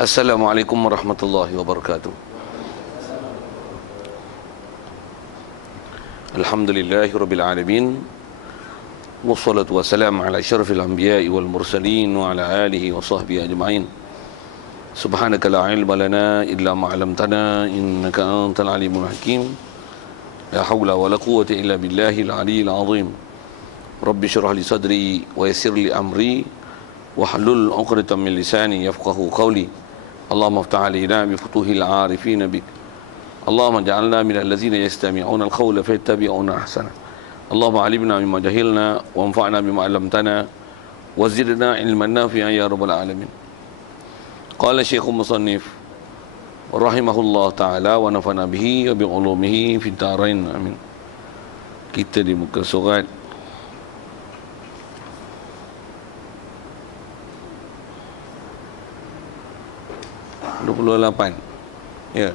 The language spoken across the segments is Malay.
Assalamualaikum warahmatullahi wabarakatuh. Alhamdulillahi rabbil alamin. Wassalatu wassalamu ala asyrafil anbiya'i wal mursalin wa ala alihi wa sahbihi ajma'in. Subhanaka la ilma lana illa ma 'allamtana innaka antal alimul hakim. La haula wa la quwwata illa billahil aliyyil azim. Rabbi shrah li sadri wa yassir li amri wahlul 'uqdatam min lisani yafqahu qawli. Allahumma aftah alaina bi futuhil 'arifin bik. Allahumma ja'alna minal ladzina yastami'una al-qawla fayattabi'una ahsana. Allahumma 'allimna mimma jahilna wanfa'na bima 'allamtana wa zidna 'ilman nafi'an ya rabbal alamin. Qala Syekhul Musannif rahimahullah ta'ala wa nafa'na bihi wa bi 'ulumihi fid dharain amin. Kita di muka surat 28. Ya.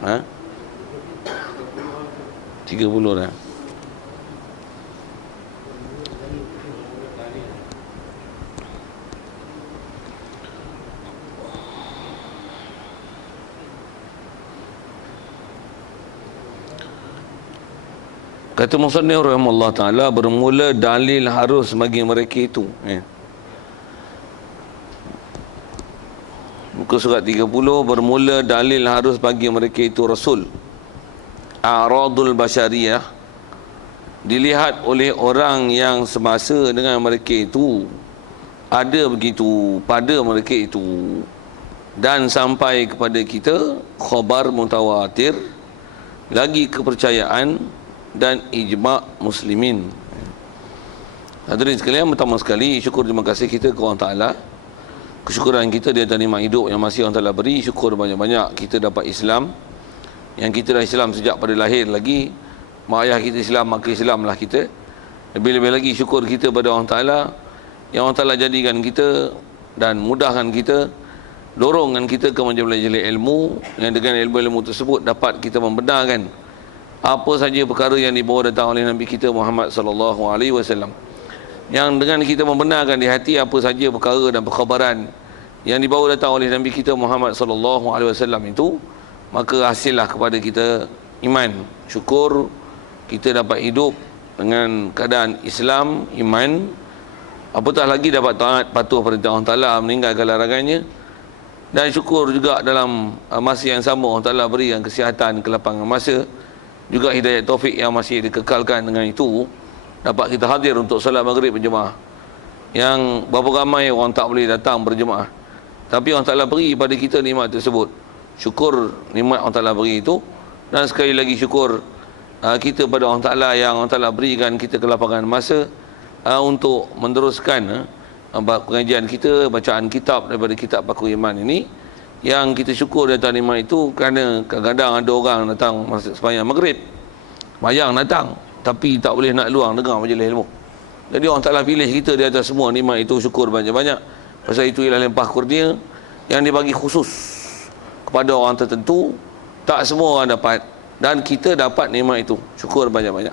Ha? 30 dah. Kata Musannif rahimahullah ta'ala, bermula dalil harus bagi mereka itu. Muka surat 30, bermula dalil harus bagi mereka itu Rasul. A'radul basyariyah, dilihat oleh orang yang semasa dengan mereka itu, ada begitu pada mereka itu, dan sampai kepada kita khabar mutawatir, lagi kepercayaan dan ijma' muslimin. Hadirin sekalian, pertama sekali syukur terima kasih kita kepada Allah Ta'ala. Kesyukuran kita dia atas nikmat hidup yang masih Allah Ta'ala beri. Syukur banyak-banyak kita dapat Islam, yang kita dah Islam sejak pada lahir lagi. Mak ayah kita Islam, maka Islamlah kita. Lebih-lebih lagi syukur kita pada Allah Ta'ala, yang Allah Ta'ala jadikan kita dan mudahkan kita, dorongkan kita ke majlis-majlis ilmu, yang dengan ilmu-ilmu tersebut dapat kita membenarkan apa saja perkara yang dibawa datang oleh Nabi kita Muhammad sallallahu alaihi wasallam. Yang dengan kita membenarkan di hati apa saja perkara dan perkhabaran yang dibawa datang oleh Nabi kita Muhammad sallallahu alaihi wasallam itu, maka hasillah kepada kita iman. Syukur kita dapat hidup dengan keadaan Islam, iman, apatah lagi dapat taat patuh perintah Allah Ta'ala, meninggalkan larangannya. Dan syukur juga dalam masa yang sama Allah Ta'ala berikan kesihatan, kelapangan masa, juga hidayah taufik yang masih dikekalkan. Dengan itu dapat kita hadir untuk salat maghrib berjemaah, yang berapa ramai orang tak boleh datang berjemaah, tapi Allah Ta'ala beri pada kita nikmat tersebut. Syukur nikmat Allah Ta'ala beri itu, dan sekali lagi syukur kita pada Allah Ta'ala yang Allah Ta'ala berikan kita kelapangan masa untuk meneruskan pengajian kita, bacaan kitab daripada kitab Paku Iman ini, yang kita syukur datang nikmat itu kerana kadang-kadang ada orang datang masa sembahyang maghrib, bayang datang, tapi tak boleh nak luang dengar majlis ilmu. Jadi Allah Ta'ala pilih kita di atas semua nikmat itu. Syukur banyak-banyak. Pasal itu ialah limpah kurnia yang dibagi khusus kepada orang tertentu. Tak semua orang dapat, dan kita dapat nikmat itu. Syukur banyak-banyak.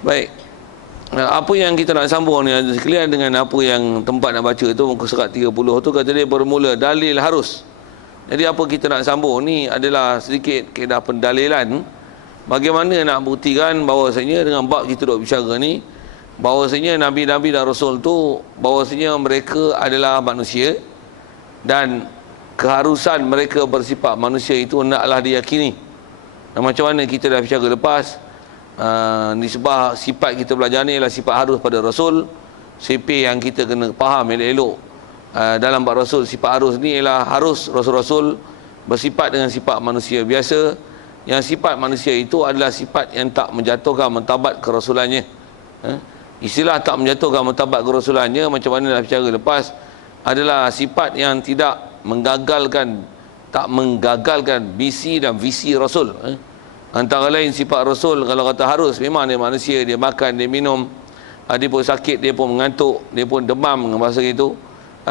Baik, apa yang kita nak sambung ni sekalian dengan apa yang tempat nak baca tu, muka surat 30 tu, kata dia bermula dalil harus. Jadi apa kita nak sambung ni adalah sedikit kaedah pendalilan, bagaimana nak buktikan bahawasanya dengan bab kita duk bicara ni, bahawasanya Nabi-Nabi dan Rasul tu, bahawasanya mereka adalah manusia, dan keharusan mereka bersifat manusia itu hendaklah diyakini. Dan macam mana kita dah bicara lepas, nisbah sifat kita belajar ni ialah sifat harus pada Rasul. CP yang kita kena faham elok-elok dalam bab Rasul, sifat harus ni ialah harus Rasul-Rasul bersifat dengan sifat manusia biasa, yang sifat manusia itu adalah sifat yang tak menjatuhkan martabat kerasulannya. Istilah tak menjatuhkan martabat kerasulannya, macam mana dah bicara lepas, adalah sifat yang tidak menggagalkan, tak menggagalkan misi dan visi Rasul. Antara lain sifat Rasul, kalau kata harus, memang dia manusia, dia makan, dia minum, dia pun sakit, dia pun mengantuk, dia pun demam dengan bahasa itu,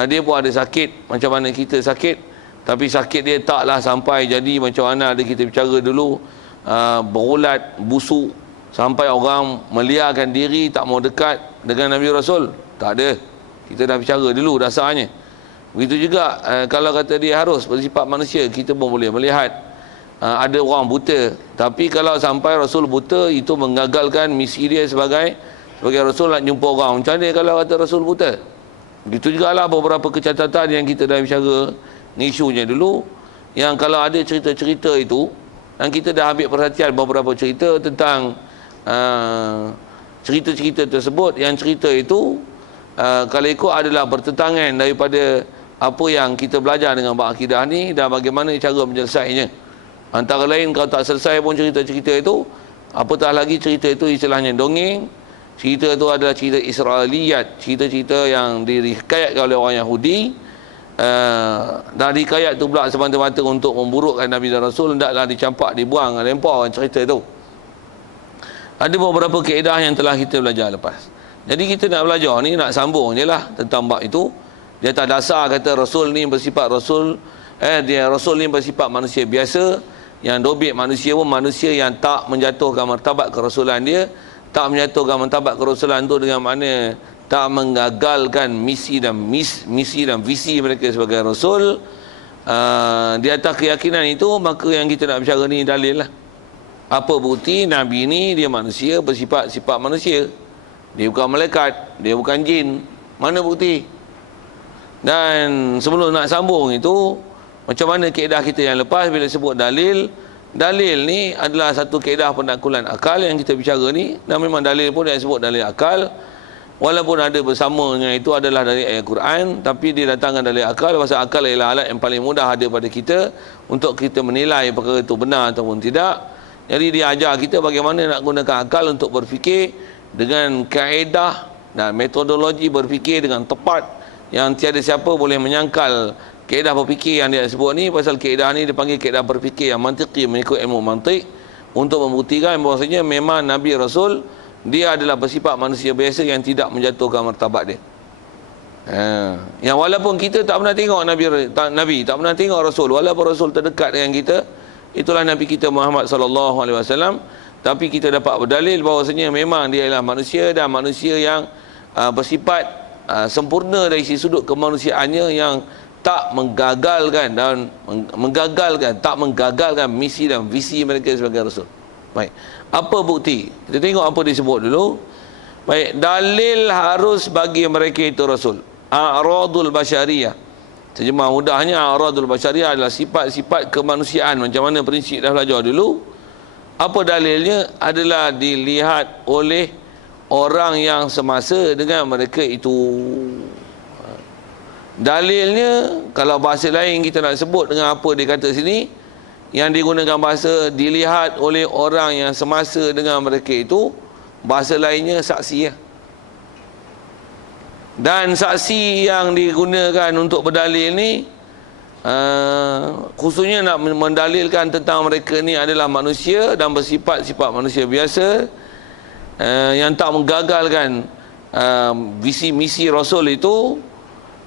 dia pun ada sakit macam mana kita sakit, tapi sakit dia taklah sampai jadi macam mana ada kita bicara dulu, berulat, busuk, sampai orang meliarkan diri, tak mau dekat dengan Nabi Rasul. Tak ada. kita dah bicara dulu dasarnya. Begitu juga kalau kata dia harus bersifat manusia, kita pun boleh melihat ada orang buta. Tapi kalau sampai Rasul buta, itu menggagalkan misi dia sebagai Rasul nak jumpa orang. Macam mana kalau kata Rasul buta? Begitu jugalah beberapa kecacatan yang kita dah bicara isunya dulu, yang kalau ada cerita-cerita itu, dan kita dah ambil perhatian beberapa cerita tentang cerita-cerita tersebut, yang cerita itu kalau ikut adalah bertentangan daripada apa yang kita belajar dengan bab akidah ni, dan bagaimana cara menyelesaikannya. Antara lain, kalau tak selesai pun cerita-cerita itu, apatah lagi cerita itu istilahnya dongeng. Cerita itu adalah cerita Israiliyat, cerita-cerita yang dirikayatkan oleh orang Yahudi, dan rikayat itu pula semata-mata untuk memburukkan Nabi dan Rasul, hendaklah dicampak, dibuang, lempar cerita itu. Ada beberapa kaedah yang telah kita belajar lepas. Jadi kita nak belajar ni, nak sambung je lah tentang bab itu. Dia tak dasar kata Rasul ni bersifat Rasul, Rasul ni bersifat manusia biasa, yang dobit manusia pun manusia yang tak menjatuhkan martabat kerasulan dia. Tak menjatuhkan martabat kerasulan tu dengan mana tak menggagalkan misi dan visi mereka sebagai Rasul. Di atas keyakinan itu, maka yang kita nak bicara ni dalil lah. Apa bukti Nabi ni dia manusia, bersifat manusia. Dia bukan malaikat, dia bukan jin. Mana bukti? Dan sebelum nak sambung itu, macam mana kaedah kita yang lepas bila sebut dalil. Dalil ni adalah satu kaedah penaklukan akal yang kita bicara ni, dan memang dalil pun yang sebut dalil akal. Walaupun ada bersamanya itu adalah dari ayat Quran, tapi dia datangkan dalil akal. Pasal akal ialah alat yang paling mudah ada pada kita untuk kita menilai perkara itu benar ataupun tidak. Jadi dia ajar kita bagaimana nak gunakan akal untuk berfikir dengan kaedah dan metodologi berfikir dengan tepat, yang tiada siapa boleh menyangkal kaedah berfikir yang dia sebut ni. Pasal kaedah ni dipanggil kaedah berfikir yang mantiki, mengikut ilmu mantik, untuk membuktikan bahawasanya memang Nabi Rasul dia adalah bersifat manusia biasa yang tidak menjatuhkan martabat dia. Yang walaupun kita tak pernah tengok Nabi tak pernah tengok Rasul, walaupun Rasul terdekat dengan kita, itulah Nabi kita Muhammad sallallahu alaihi wasallam, tapi kita dapat berdalil bahawasanya memang dia adalah manusia, dan manusia yang bersifat sempurna dari sisi sudut kemanusiaannya, yang tak menggagalkan tak menggagalkan misi dan visi mereka sebagai Rasul. Baik, apa bukti? Kita tengok apa disebut dulu. Baik, dalil harus bagi mereka itu Rasul. A'radul basyariyah, terjemah mudahnya a'radul basyariyah adalah sifat-sifat kemanusiaan. Macam mana prinsip dah belajar dulu. Apa dalilnya? Adalah dilihat oleh orang yang semasa dengan mereka itu. Dalilnya, kalau bahasa lain kita nak sebut dengan apa dia kata sini, yang digunakan bahasa dilihat oleh orang yang semasa dengan mereka itu, bahasa lainnya saksi ya. Dan saksi yang digunakan untuk berdalil ni, khususnya nak mendalilkan tentang mereka ni adalah manusia dan bersifat manusia biasa, yang tak menggagalkan visi misi Rasul itu.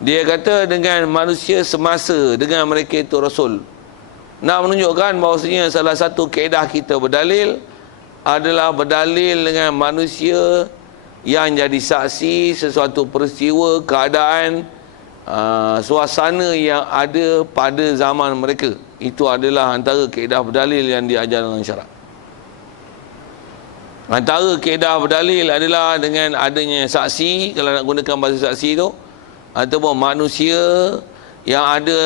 Dia kata dengan manusia semasa dengan mereka itu Rasul. Nak menunjukkan bahawasanya salah satu kaedah kita berdalil adalah berdalil dengan manusia yang jadi saksi sesuatu peristiwa, keadaan, suasana yang ada pada zaman mereka. Itu adalah antara kaedah berdalil yang diajar dalam syarak. Antara kaedah berdalil adalah dengan adanya saksi, kalau nak gunakan bahasa saksi itu, ataupun manusia yang ada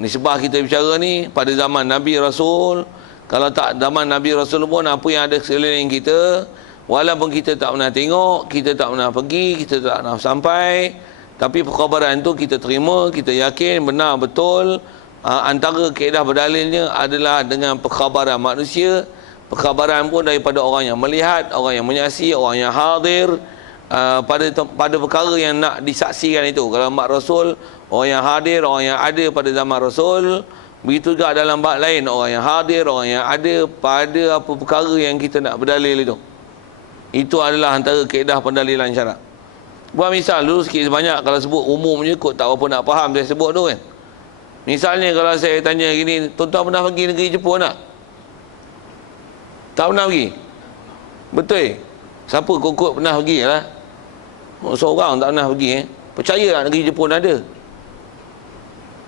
nisbah kita bicara ni pada zaman Nabi Rasul. Kalau tak zaman Nabi Rasul pun, apa yang ada sekeliling kita, walaupun kita tak pernah tengok, kita tak pernah pergi, kita tak pernah sampai, tapi perkhabaran tu kita terima, kita yakin benar betul. Antara kaedah berdalilnya adalah dengan perkhabaran manusia. Perkhabaran pun daripada orang yang melihat, orang yang menyaksi, orang yang hadir pada perkara yang nak disaksikan itu. Kalau mak Rasul, orang yang hadir, orang yang ada pada zaman Rasul. Begitu juga dalam bab lain, orang yang hadir, orang yang ada pada apa perkara yang kita nak berdalil itu. Itu adalah antara kaedah pendalilan syarak. Buat misal dulu sikit sebanyak, kalau sebut umumnya kot tak apa nak faham saya sebut tu kan. Misalnya kalau saya tanya gini, tuan-tuan pernah pergi negeri Jepun tak? Tak pernah pergi? Betul? Siapa kokok pernah pergi lah? Seorang tak pernah pergi. Percaya tak negeri Jepun ada?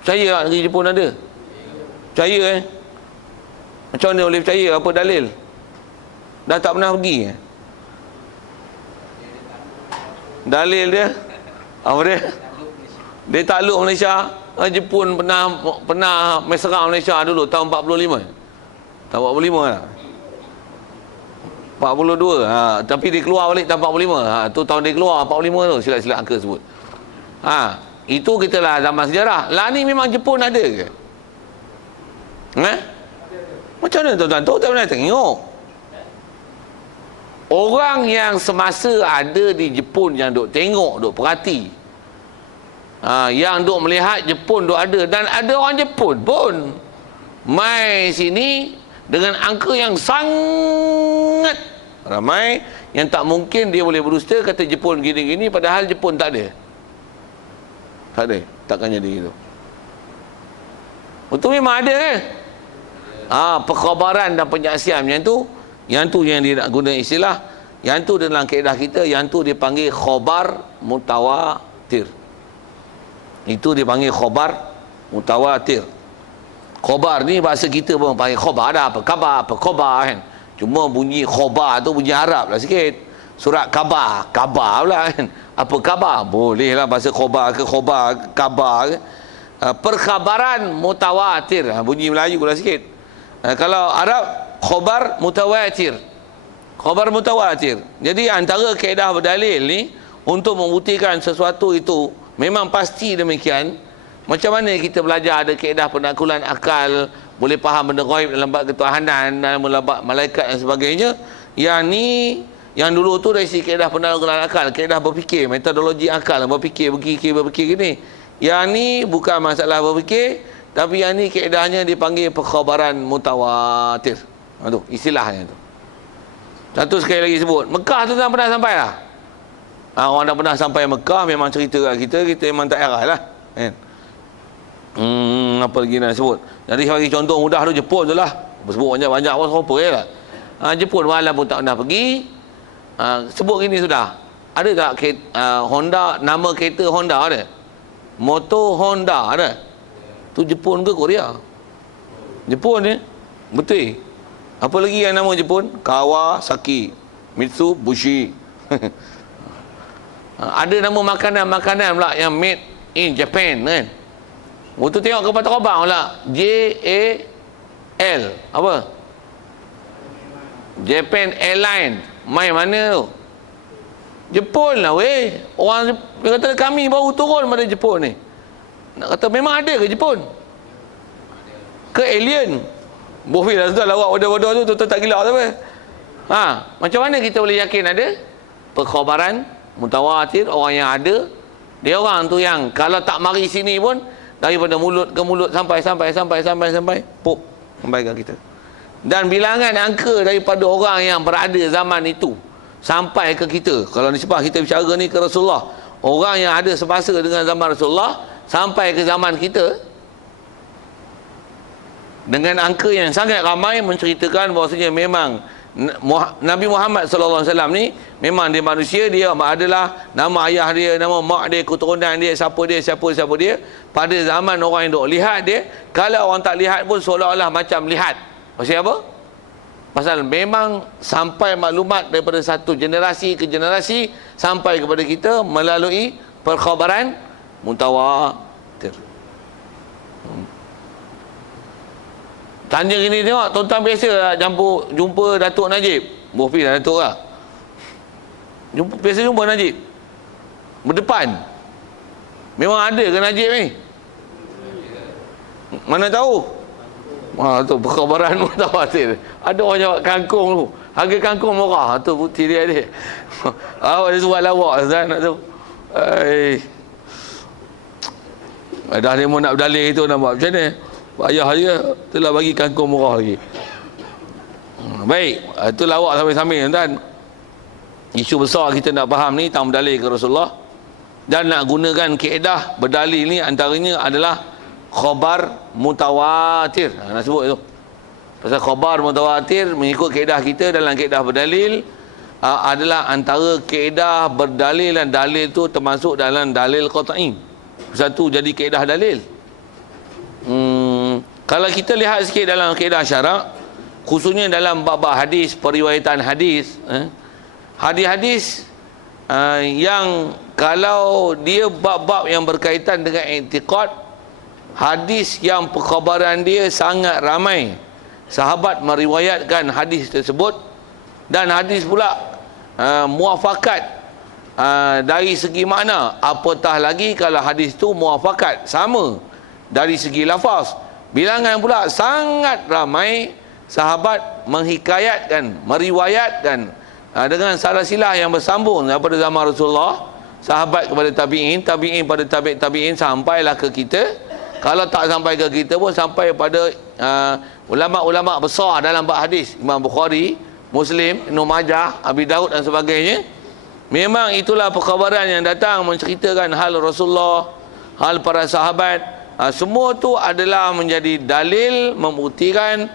Percaya tak negeri Jepun ada? Percaya Macam mana boleh percaya? Apa dalil? Dah tak pernah pergi Dalil dia apa dia? Dia takluk Malaysia. Jepun pernah serang Malaysia dulu tahun 45. Tahun 45 lah. 42. Tapi dia keluar balik tahun 45. Tu tahun dia keluar 45 tu, silap-silap angka sebut. Itu kita lah zaman sejarah. Lah ni memang Jepun ada ke? Macam mana tuan-tuan? Tu tak pernah tengok. Orang yang semasa ada di Jepun yang duk tengok, duk perhati, yang duk melihat Jepun duk ada, dan ada orang Jepun pun mai sini dengan angka yang sangat ramai, yang tak mungkin dia boleh berdusta kata Jepun gini-gini, padahal Jepun tak ada. Tak ada. Takkan jadi gitu. Betul memang ada kan? Perkhabaran dan penyaksian yang tu yang dia nak guna istilah, yang tu dalam kaedah kita, yang tu dipanggil khabar mutawatir. Itu dipanggil khabar mutawatir. Khabar ni bahasa kita pun panggil khabar dah, apa khabar, apa khabar kan. Cuma bunyi khabar tu bunyi Arab lah sikit. Surat khabar pula kan. Apa khabar? Boleh lah bahasa khabar ke khabar ke. Perkhabaran mutawatir, bunyi Melayu lah sikit. Kalau Arab khabar mutawatir. Khabar mutawatir. Jadi antara kaedah berdalil ni untuk membuktikan sesuatu itu memang pasti demikian. Macam mana kita belajar ada kaedah penaklukan akal, boleh faham benda ghaib dalam bab ketuhanan, dalam bab malaikat dan sebagainya. Yang ni, yang dulu tu dari si kaedah penaklukan akal, kaedah berfikir, metodologi akal, berfikir gini. Yang ni bukan masalah berfikir, tapi yang ni kaedahnya dipanggil perkhabaran mutawatir. Tu istilahnya tu. Satu sekali lagi sebut, Mekah tu tak pernah sampai lah. Orang dah pernah sampai Mekah memang cerita kat kita memang tak erah lah kan. Apa lagi nak sebut? Jadi bagi contoh mudah tu Jepun tu lah. Sebut banyak-banyak pun serupa je lah. Jepun malam pun tak pernah pergi. Sebut gini sudah. Ada tak Honda, nama kereta Honda ada? Motor Honda ada? Tu Jepun ke Korea? Jepun ni betul. Apa lagi yang nama Jepun? Kawasaki, Mitsubishi. Ada nama makanan pula yang made in Japan kan. Waktu tengok kapal terbang pula JAL apa? Japan Airline. Mai mana tu? Jepun lah weh. Orang dia kata kami baru turun pada Jepun ni. Nak kata memang ada ke Jepun? Ke alien? Bohfir lah sudah lawak wadah-wadah tu tak gila tak apa. Macam mana kita boleh yakin ada? Perkhabaran mutawatir, orang yang ada. Dia orang tu yang kalau tak mari sini pun daripada mulut ke mulut sampai pop sampai ke kita. Dan bilangan angka daripada orang yang berada zaman itu sampai ke kita. Kalau nisbah kita bicara ni ke Rasulullah, orang yang ada semasa dengan zaman Rasulullah sampai ke zaman kita, dengan angka yang sangat ramai menceritakan bahawasanya memang Nabi Muhammad SAW ni memang dia manusia, dia adalah nama ayah dia, nama mak dia, keturunan dia, siapa dia. Pada zaman orang yang duk lihat dia, kalau orang tak lihat pun seolah-olah macam lihat. Pasal apa? Pasal memang sampai maklumat daripada satu generasi ke generasi sampai kepada kita melalui perkhabaran mutawatir. Tanya gini tengok, tuan-tuan biasa lah jumpa Datuk Najib. Bohfi lah Datuk lah. Biasa jumpa Najib berdepan. Memang ada ke Najib ni? Mana tahu? Tu perkhabaran mutawatir. Ada orang jawab kangkung tu. Harga kangkung murah. Tu bukti dia. Awak dia suat lawak Ustaz nak tahu. Dah dia mau nak berdalih tu nak buat macam mana? Ayah dia telah bagi kangkung murah lagi. Baik, itu lawak sambil-sambil tuan. Isu besar kita nak faham ni tentang berdalih ke Rasulullah dan nak gunakan kaedah berdalil ni antaranya adalah khabar mutawatir. Nak sebut itu. Pasal khabar mutawatir mengikut kaedah kita dalam kaedah berdalil adalah antara kaedah berdalil dan dalil tu termasuk dalam dalil qat'i. Satu jadi kaedah dalil. Kalau kita lihat sikit dalam kaedah syarak, khususnya dalam bab-bab hadis, periwayatan hadis, hadis-hadis yang kalau dia bab-bab yang berkaitan dengan i'tiqad, hadis yang perkhabaran dia sangat ramai sahabat meriwayatkan hadis tersebut, dan hadis pula muafakat dari segi makna, apatah lagi kalau hadis tu muafakat sama dari segi lafaz. Bilangan pula sangat ramai sahabat menghikayatkan, meriwayatkan dengan silsilah yang bersambung daripada zaman Rasulullah, sahabat kepada tabi'in, tabi'in pada tabi'in sampailah ke kita. Kalau tak sampai ke kita pun sampai pada ulama-ulama besar dalam bab hadis, Imam Bukhari, Muslim, Ibn Majah, Abi Daud dan sebagainya. Memang itulah perkhabaran yang datang menceritakan hal Rasulullah, hal para sahabat. Semua tu adalah menjadi dalil membuktikan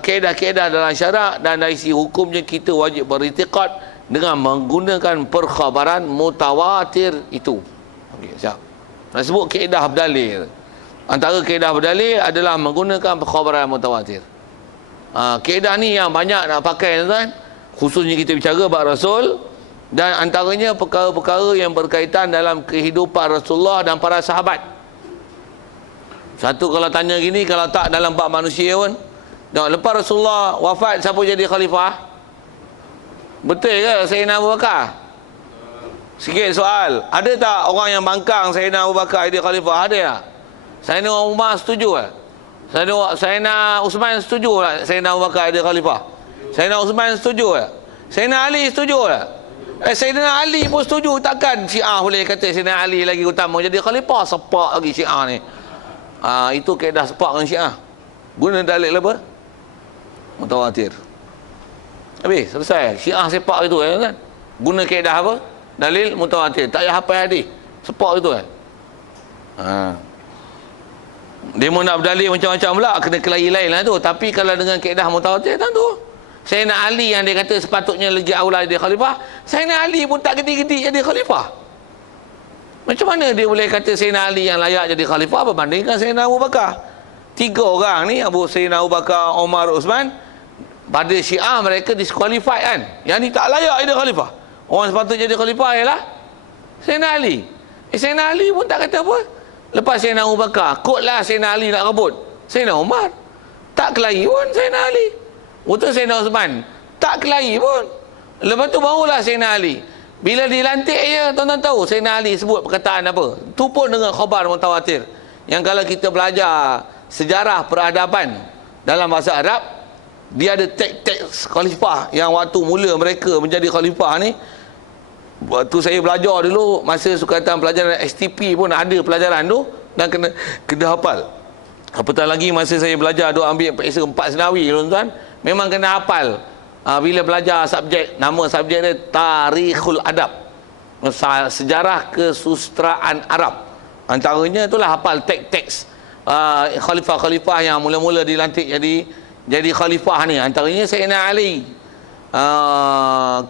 kaedah-kaedah dalam syarak, dan dari sisi hukumnya kita wajib beriktikad dengan menggunakan perkhabaran mutawatir itu. Okey, siap. Nak sebut kaedah berdalil. Antara kaedah berdalil adalah menggunakan perkhabaran mutawatir. Kaedah ni yang banyak nak pakai, tuan. Khususnya kita bicara bab Rasul, dan antaranya perkara-perkara yang berkaitan dalam kehidupan Rasulullah dan para sahabat. Satu kalau tanya gini, kalau tak dalam bab manusia pun, lepas Rasulullah wafat, siapa jadi khalifah? Betul ke Sayyidina Abu Bakar? Sikit soal. Ada tak orang yang bangkang Sayyidina Abu Bakar jadi khalifah? Ada tak? Sayyidina Umar setuju tak? Sayyidina Uthman setuju tak Sayyidina Abu Bakar jadi khalifah? Sayyidina Uthman setuju tak? Sayyidina Ali setuju tak? Sayyidina Ali pun setuju. Takkan Syiah boleh kata Sayyidina Ali lagi utama jadi khalifah? Sepak lagi Syiah ni. Itu kaedah sepak dengan Syiah. Guna dalil apa? Mutawatir. Habis, selesai. Syiah sepak itu kan? Guna kaedah apa? Dalil mutawatir. Tak payah hafal hadis. Sepak itu kan? Dia mau nak berdalil macam-macam pula, kena kelahi lain lah tu. Tapi kalau dengan kaedah mutawatir, tentu Sayyidina Ali yang dia kata sepatutnya lagi awal jadi khalifah, Sayyidina Ali pun tak gedi-gedi jadi khalifah. Macam mana dia boleh kata Sayyidina Ali yang layak jadi khalifah berbandingkan Sayyidina Abu Bakar? 3 orang ni, Sayyidina Abu Bakar, Umar, Uthman, pada Syiah mereka disqualified kan? Yang ni tak layak jadi khalifah. Orang sepatutnya jadi khalifah ialah Sayyidina Ali. Sayyidina Ali pun tak kata apa. Lepas Sayyidina Abu Bakar, kotlah Sayyidina Ali nak rebut Sayyidina Umar, tak kelahi pun Sayyidina Ali. Betul Sayyidina Uthman, tak kelahi pun. Lepas tu barulah Sayyidina Ali. Bila dilantik je, tuan-tuan tahu Sayyidina Ali sebut perkataan apa? Tu pun dengan khabar mutawatir. Yang kalau kita belajar sejarah peradaban dalam bahasa Arab, dia ada teks khalifah yang waktu mula mereka menjadi khalifah ni. Waktu saya belajar dulu, masa sukatan pelajaran STP pun ada pelajaran tu, dan kena hafal. Apatah lagi masa saya belajar duk ambil PSA 4 senawi, tuan-tuan, memang kena hafal. Bila belajar subjek, nama subjek dia Tarikhul Adab, sejarah kesusastraan Arab. Antaranya itulah hafal teks-teks khalifah-khalifah yang mula-mula dilantik jadi khalifah ni. Antaranya Sayyidina Ali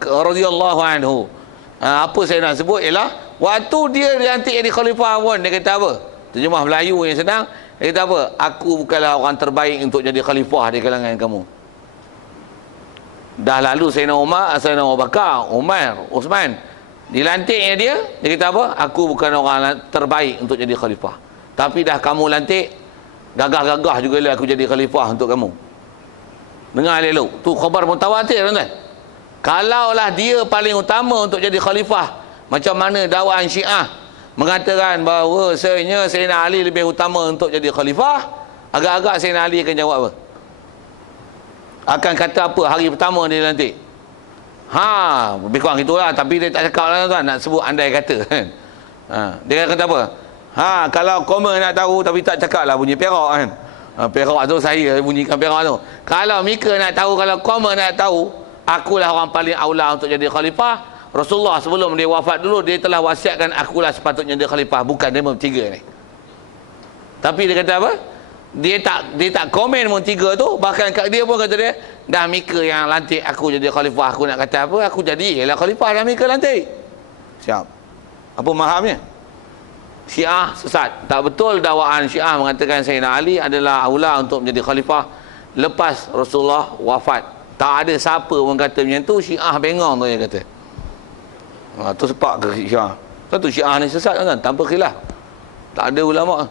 radhiyallahu anhu. Apa saya nak sebut ialah waktu dia dilantik jadi khalifah pun dia kata apa? Terjemah Melayu yang senang, dia kata apa? Aku bukanlah orang terbaik untuk jadi khalifah di kalangan kamu. Dah lalu Sayyidina Umar, Sayyidina Abu Bakar, Umar, Uthman, dilantiknya dia kata apa? Aku bukan orang terbaik untuk jadi khalifah. Tapi dah kamu lantik, gagah-gagah juga lah aku jadi khalifah untuk kamu. Dengar elok. Tu khabar mutawatir, tuan-tuan. Kalaulah dia paling utama untuk jadi khalifah, macam mana dakwaan Syiah mengatakan bahawa Sayyidina Ali lebih utama untuk jadi khalifah, agak-agak Sayyidina Ali akan jawab apa? Akan kata apa hari pertama dia nanti? Lebih kurang itulah, tapi dia tak cakap lah, tuan, nak sebut andai kata. Dia kata apa? Kalau komen nak tahu tapi tak cakap lah bunyi perak kan. Perak tu saya bunyikan perak tu. Kalau Mika nak tahu, kalau komen nak tahu, akulah orang paling aula untuk jadi khalifah. Rasulullah sebelum dia wafat dulu, dia telah wasiatkan akulah sepatutnya dia khalifah, bukan dia bertiga ni. Tapi dia kata apa? Dia tak komen pun tiga tu. Bahkan kat dia pun kata dia, dah Amerika yang lantik aku jadi khalifah, aku nak kata apa, aku jadi ialah khalifah dah Amerika lantik. Siap. Apa mahamnya? Syiah sesat. Tak betul dakwaan Syiah mengatakan Sayyidina Ali adalah aula untuk menjadi khalifah lepas Rasulullah wafat. Tak ada siapa pun kata macam tu. Syiah bengong tu yang kata. Tu sepak ke Syiah. Satu Syiah ni sesat kan, tanpa khilaf. Tak ada ulama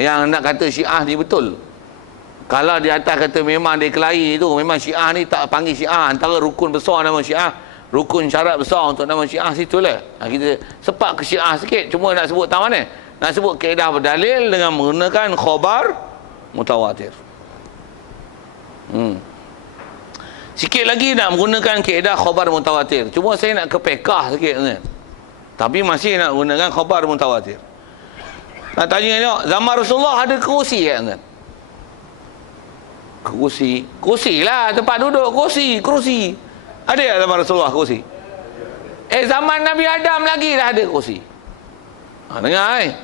yang nak kata Syiah ni betul. Kalau di atas kata memang dia kelahi tu, memang Syiah ni tak panggil Syiah. Antara rukun besar nama Syiah, rukun syarat besar untuk nama Syiah situ lah. Kita sepak ke Syiah sikit. Cuma nak sebut tahu mana? Nak sebut kaedah berdalil dengan menggunakan khabar mutawatir. Sikit lagi nak menggunakan kaedah khabar mutawatir. Cuma saya nak kepekah sikit ni. Tapi masih nak gunakan khabar mutawatir. Nak tanya tengok, zaman Rasulullah ada kerusi kan? Kerusi lah, tempat duduk, kerusi. Ada tak zaman Rasulullah kerusi? Zaman Nabi Adam lagi dah ada kerusi. Dengar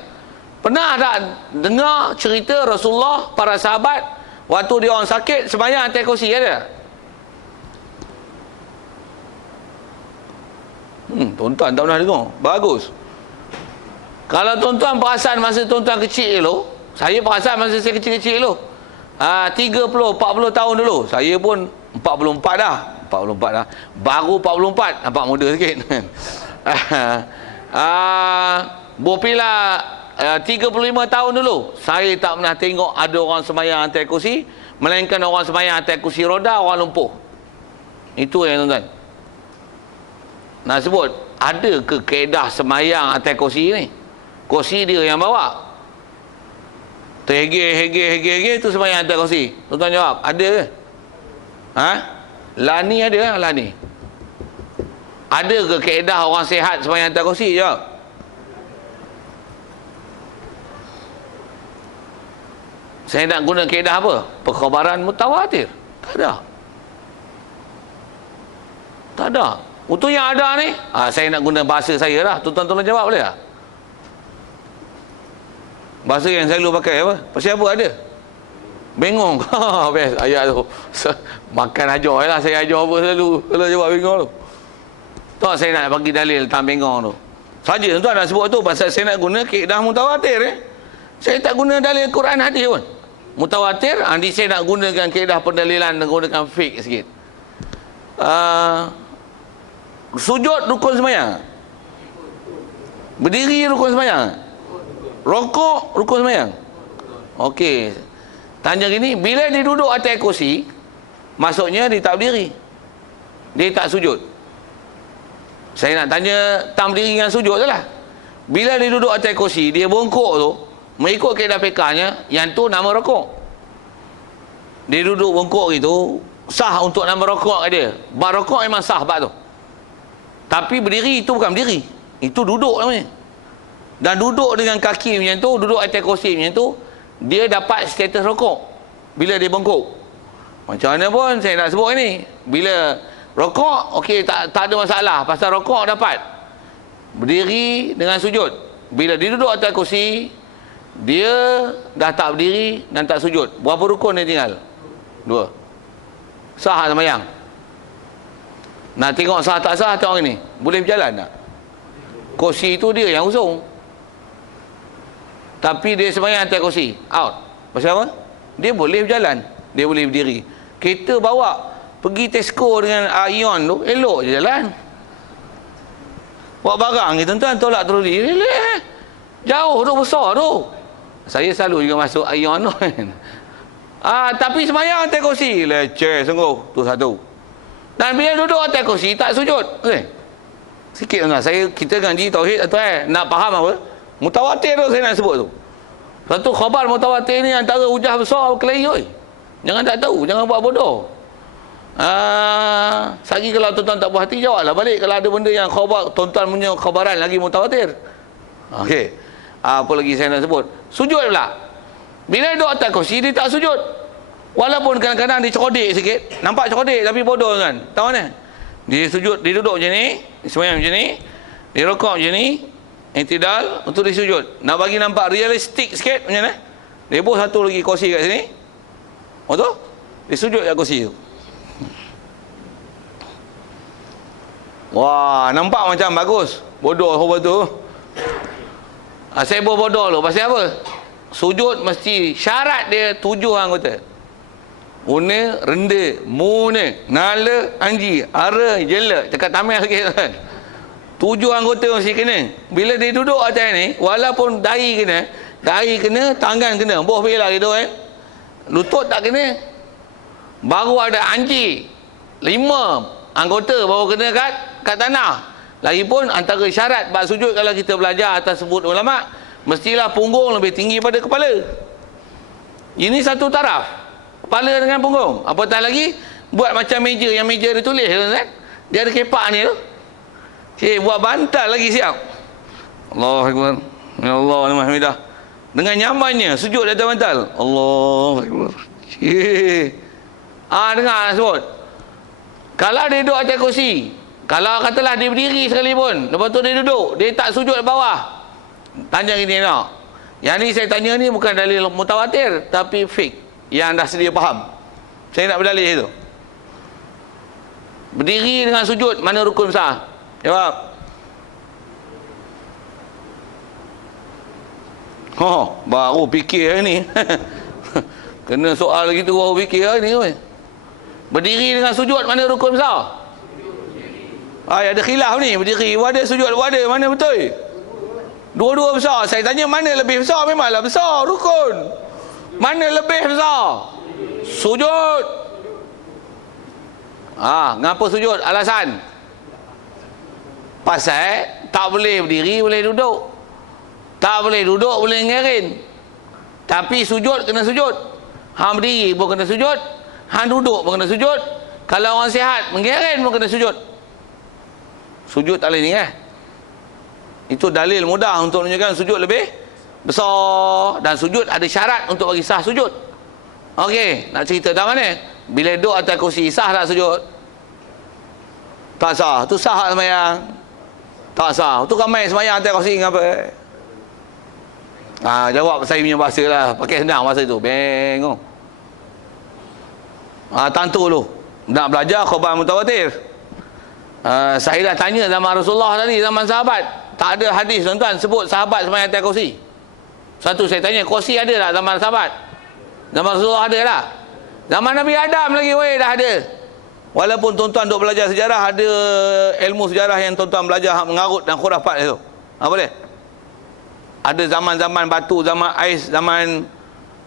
pernah tak dengar cerita Rasulullah, para sahabat, waktu dia orang sakit, sembahyang atas kerusi, ada? Tuan-tuan tak pernah dengar. Bagus. Kalau tuan-tuan perasan masa tuan-tuan kecil dulu, saya perasan masa saya kecil-kecil dulu, 30, 40 tahun dulu, saya pun 44 dah. Baru 44, nampak muda sikit. Bopila 35 tahun dulu, saya tak pernah tengok ada orang sembahyang atas kursi, melainkan orang sembahyang atas kursi roda, orang lumpuh. Itu yang tuan-tuan nak sebut. Ada ke kaedah sembahyang atas kursi ni? Kursi dia yang bawa. Terhege tu sembahyang atas kursi. Tuan-tuan jawab, ada ke? Lani ada, lani. Ada ke kaedah orang sihat sembahyang atas kursi? Jawab. Saya nak guna kaedah apa? Perkhabaran mutawatir. Tak ada. Untuk yang ada ni, saya nak guna bahasa saya lah. Tuan-tuan tolong jawab boleh tak? Bahasa yang selalu pakai apa? Pasal apa ada? Bengong. Best ayat tu. Makan ajar lah. Saya ajar apa selalu kalau jawab bengong tu. Tak, saya nak bagi dalil tentang bengong tu. Saja tuan-tuan nak sebut tu pasal saya nak guna kaedah mutawatir. Saya tak guna dalil Quran hadis pun. Mutawatir, nanti saya nak gunakan kaedah pendalilan dan gunakan fiqh sikit. Sujud rukun sembahyang. Berdiri rukun sembahyang. Rokok rukun sembahyang. Okey. Tanya gini, bila dia duduk atas kursi, maksudnya dia tak berdiri. Dia tak sujud. Saya nak tanya tam berdiri dengan sujud je lah. Bila dia duduk atas kursi, dia bongkok tu, mengikut kaedah fiqahnya, yang tu nama rokok. Dia duduk bongkok itu sah untuk nama rokok dia. Bar rokok memang sah bab tu. Tapi berdiri itu bukan berdiri. Itu duduk namanya. Dan duduk dengan kaki macam tu, duduk atas kursi macam tu, dia dapat status rokok bila dia bongkok. Macam mana pun saya nak sebut ni. Bila rokok, okey, tak ada masalah. Pasal rokok dapat. Berdiri dengan sujud. Bila dia duduk atas kursi, dia dah tak berdiri dan tak sujud. Berapa rukun dia tinggal? 2. Sah sembahyang. Nak tengok sah tak sah tengok ni. Boleh berjalan tak? Kursi itu dia yang usung. Tapi dia sembahyang atas kursi. Out. Pasal apa? Dia boleh berjalan. Dia boleh berdiri. Kita bawa pergi Tesco dengan Ion tu, elok je jalan. Bawa barang ni tuan-tuan, tolak troli. Jauh tu, besar tu. Saya selalu juga masuk Ion tu kan. Tapi sembahyang atas kursi. Leceh sungguh. Tu satu. Dan bila duduk atas kursi, tak sujud. Okay. Sikit tuan-tuan. Kita ngaji tauhid atau nak faham apa? Mutawatir tu saya nak sebut tu. Satu khabar mutawatir ni antara hujah besar kelahi. Jangan tak tahu, jangan buat bodoh. Sagi kalau tuan-tuan tak puas hati, jawablah balik kalau ada benda yang khabar, tuan-tuan punya khabaran lagi mutawatir. Okey. Apa lagi saya nak sebut? Sujud pula. Bila duduk atas kursi, dia tak sujud. Walaupun kadang-kadang dia cerodik sikit. Nampak cerodik tapi bodoh kan. Tahu mana? Dia sujud, dia duduk macam ni, dia sembahyang macam ni, dia rokok macam ni, intidal untuk dia sujud. Nak bagi nampak realistik sikit macam mana? Dia buat satu lagi kursi kat sini. Betul? Dia sujud kat kursi tu. Wah, nampak macam bagus. Bodoh apa tu? Saya bodoh lu. Pasal apa? Sujud mesti syarat dia 7 anggota. Una, renda, muna, nala, anji, ara, jela. Cakap tamil lagi kan. 7 anggota mesti kena. Bila dia duduk atas ni, walaupun dahi kena, tangan kena. Boh bela gitu lutut tak kena. Baru ada anji. 5 anggota baru kena kat tanah. Lagipun antara syarat bab sujud kalau kita belajar atas sebut ulama, mestilah punggung lebih tinggi pada kepala. Ini satu taraf. Kepala dengan punggung. Apatah lagi buat macam meja, yang meja ditulis kan? Dia ada kepak ni tu. Buat bantal lagi siap. Allahu akbar. Ya Allah, alhamdulillah. Dengan nyamannya sujud di atas bantal. Allahu akbar. Dengar sebut. Kalau dia duduk atas kursi, kalau katalah dia berdiri sekalipun, lepas tu dia duduk, dia tak sujud di bawah. Tanya gini nak. Yang ni saya tanya ni bukan dalil mutawatir, tapi fik yang dah sedia faham. Saya nak berdalih itu. Berdiri dengan sujud, mana rukun sah? Jawab. Baru fikir ni. Kena soal gitu baru fikir ni. Berdiri dengan sujud, mana rukun besar? Ada khilaf ni. Berdiri wadah, sujud wadah, mana betul? Dua-dua besar. Saya tanya mana lebih besar? Memanglah besar rukun. Mana lebih besar? Sujud. Ngapa sujud? Alasan? Pasal tak boleh berdiri, boleh duduk. Tak boleh duduk, boleh ngerin. Tapi sujud, kena sujud. Hang berdiri pun kena sujud. Hang duduk pun kena sujud. Kalau orang sihat, menggerin pun kena sujud. Sujud tak boleh ni Itu dalil mudah untuk menunjukkan sujud lebih besar. Dan sujud ada syarat untuk bagi sah sujud. Okey, nak cerita dah mana? Bila duduk atas kursi, sah tak sujud? Tak sah. Tu sah sembahyang? Tak sah. Tu ramai sembahyang atas kursi ngapa? Jawab saya punya bahasa lah. Pakai senang bahasa tu. Bengong. Tentu lu. Nak belajar khabar mutawatir. Saya dah tanya zaman Rasulullah tadi, zaman sahabat. Tak ada hadis tuan-tuan sebut sahabat sembahyang atas kursi. Satu saya tanya, kursi ada tak zaman sahabat? Zaman Rasulullah ada tak? Zaman Nabi Adam lagi dah ada. Walaupun tuan-tuan duk belajar sejarah, ada ilmu sejarah yang tuan-tuan belajar mengarut dan khurafat itu. Boleh? Ada zaman-zaman batu, zaman ais, zaman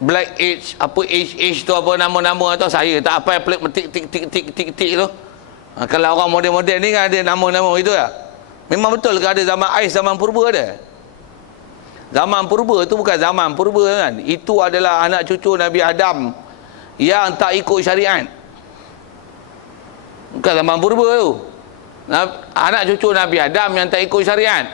Black Age, apa age tu apa nama-nama tu saya tak apa pelik tik tu. Kalau orang moden-moden ni kan ada nama-nama itu lah. Memang betul ke ada zaman ais, zaman purba ada? Zaman purba tu bukan zaman purba kan. Itu adalah anak cucu Nabi Adam yang tak ikut syariat. Bukan zaman purba tu. Anak cucu Nabi Adam yang tak ikut syariat.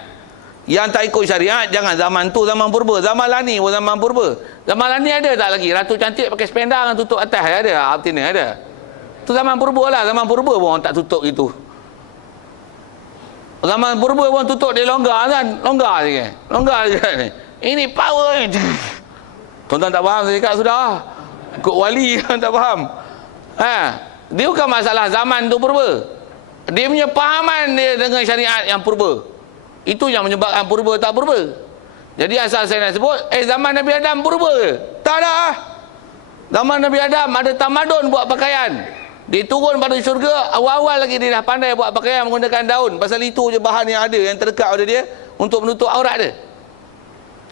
Yang tak ikut syariat jangan zaman tu zaman purba. Zaman lani pun zaman purba. Zaman lani ada tak lagi? Ratu cantik pakai spendang tutup atas ada? Abtina ada. Tu zaman purba lah. Zaman purba pun orang tak tutup gitu. Zaman purba pun tutup dia longgar kan? Longgar je. Longgar je ni. Ini power ni. Tuan-tuan tak faham saya cakap sudah. Ikut wali tak faham. Dia bukan masalah zaman tu purba. Dia punya pahaman dia dengan syariat yang purba. Itu yang menyebabkan purba tak purba. Jadi asal saya nak sebut, zaman Nabi Adam purba ke? Tak ada. Zaman Nabi Adam ada tamadun buat pakaian. Dia turun pada syurga, awal-awal lagi dia dah pandai buat pakaian menggunakan daun. Pasal itu je bahan yang ada, yang terdekat pada dia untuk menutup aurat dia.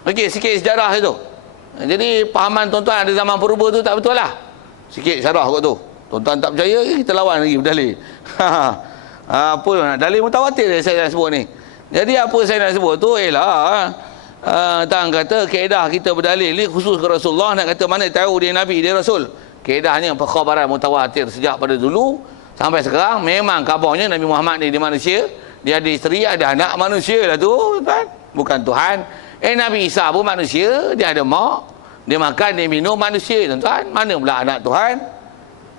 Okey, sikit sejarah itu. Jadi pahaman tuan-tuan ada zaman purba tu tak betul lah. Sikit syarah kot tu. Tuan-tuan tak percaya, kita lawan lagi berdalil. Apa dalil mutawatir saya nak sebut ni. Jadi apa saya nak sebut tu tang kata kaedah kita berdalil ni khusus ke Rasulullah, nak kata mana tahu dia Nabi, dia Rasul. Kaedahnya khabaran mutawatir sejak pada dulu sampai sekarang. Memang kabarnya Nabi Muhammad ni dia manusia, dia ada isteri, ada anak, manusia lah tu kan? Bukan Tuhan. Nabi Isa pun manusia, dia ada mak, dia makan, dia minum, manusia tuan-tuan. Mana pula anak Tuhan?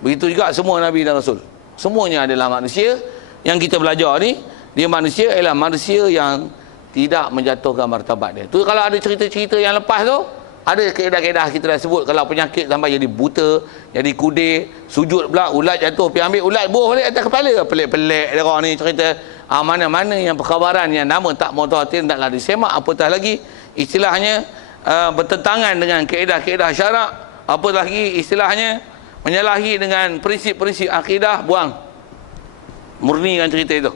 Begitu juga semua Nabi dan Rasul, semuanya adalah manusia. Yang kita belajar ni, dia manusia ialah manusia yang tidak menjatuhkan martabat dia. Tu kalau ada cerita-cerita yang lepas tu, Ada kaedah-kaedah kita dah sebut. Kalau penyakit sampai jadi buta, jadi kudir, sujud pula, ulat jatuh, pergi ambil ulat, buah balik atas kepala. Pelik-pelik dia orang ni cerita. Mana-mana yang perkhabaran yang nama tak mutawatir taklah disemak, apatah lagi istilahnya bertentangan dengan kaedah-kaedah syarak, apatah lagi istilahnya menyalahi dengan prinsip-prinsip akidah, buang. Murnikan cerita itu.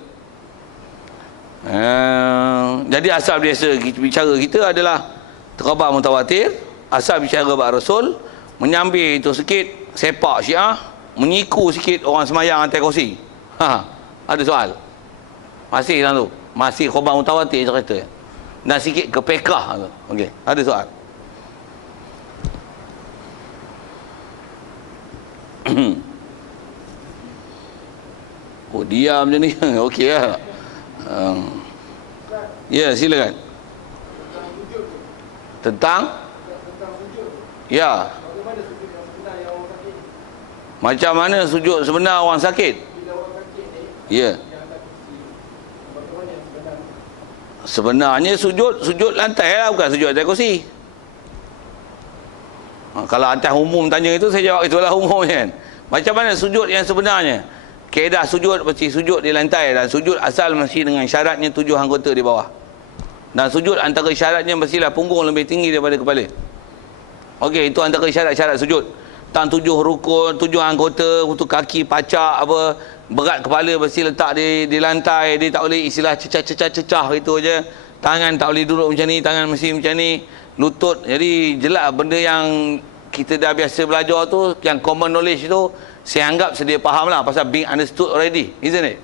Jadi asal biasa bicara kita adalah khabar mutawatir, asal bicara bab Rasul, menyambil itu sikit sepak Syiah, menyiku sikit orang semayang atas kursi. Ada soal? Masih dalam tu. Masih khabar mutawatir cerita. Dan sikit ke fiqh tu. Okey, ada soal? Oh, diam je ni. Okey lah. Ya, silakan. Tentang ya, macam mana sujud sebenar orang sakit? Ya, sebenarnya sujud lantai lah, bukan sujud atas kursi. Kalau atas umum tanya itu, saya jawab itulah umum kan. Macam mana sujud yang sebenarnya? Kaedah sujud mesti sujud di lantai, dan sujud asal mesti dengan syaratnya 7 anggota di bawah. Dan sujud antara syaratnya mestilah punggung lebih tinggi daripada kepala. Okey, itu antara syarat-syarat sujud. Tang 7 rukun, 7 anggota, untuk kaki pacak apa, berat kepala mesti letak di lantai. Dia tak boleh istilah cecah-cecah gitu aja. Tangan tak boleh duduk macam ni, tangan mesti macam ni. Lutut. Jadi jelas benda yang kita dah biasa belajar tu, yang common knowledge tu, saya anggap sedia faham lah, pasal being understood already, isn't it?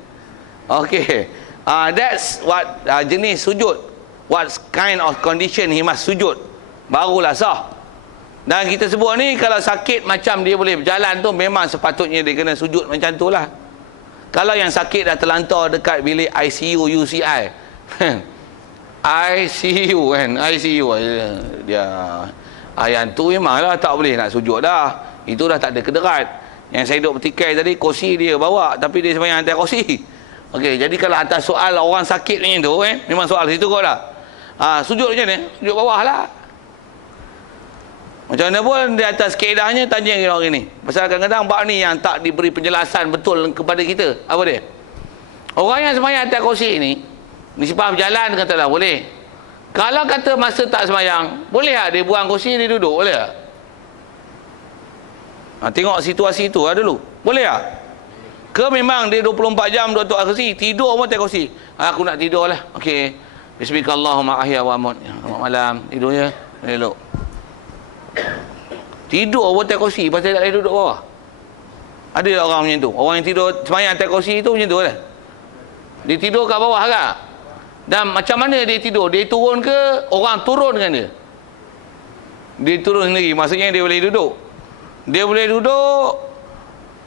Okay, that's what jenis sujud. What kind of condition he must sujud, barulah sah. Dan kita sebut ni, kalau sakit macam dia boleh berjalan tu, memang sepatutnya dia kena sujud macam tu lah. Kalau yang sakit dah terlantar dekat bilik ICU, UCI ICU kan, ICU dia yang tu memanglah tak boleh nak sujud dah. Itu dah tak ada kederat. Yang saya duduk bertikai tadi, kursi dia bawa, tapi dia sebenarnya hantar kursi. Okey, jadi kalau atas soal orang sakit macam tu kan, memang soal situ kot lah. Sujud macam ni, sujud bawah lah. Macam mana pun di atas kaedahnya, tanya orang ini. Pasal kadang-kadang bab ni yang tak diberi penjelasan betul kepada kita. Apa dia? Orang yang semayang atas kursi ni, disipah berjalan katalah boleh. Kalau kata masa tak semayang, boleh tak dia buang kursi, dia duduk? Boleh tak? Tengok situasi tu dulu. Boleh tak? Ke memang dia 24 jam duduk atas kursi, tidur pun atas kursi. Aku nak tidur lah. Okey. Bismillahirrahmanirrahim, ahya wa amut. Selamat malam. Tidur je. Elok. Tidur pun atas kursi, pasal tak boleh duduk bawah. Ada tak orang macam tu? Orang yang tidur semayang atas kursi tu macam tu lah. Dia tidur kat bawah kan? Dan macam mana dia tidur? Dia turun ke orang turun dengan dia? Dia turun sendiri. Maksudnya dia boleh duduk. Dia boleh duduk.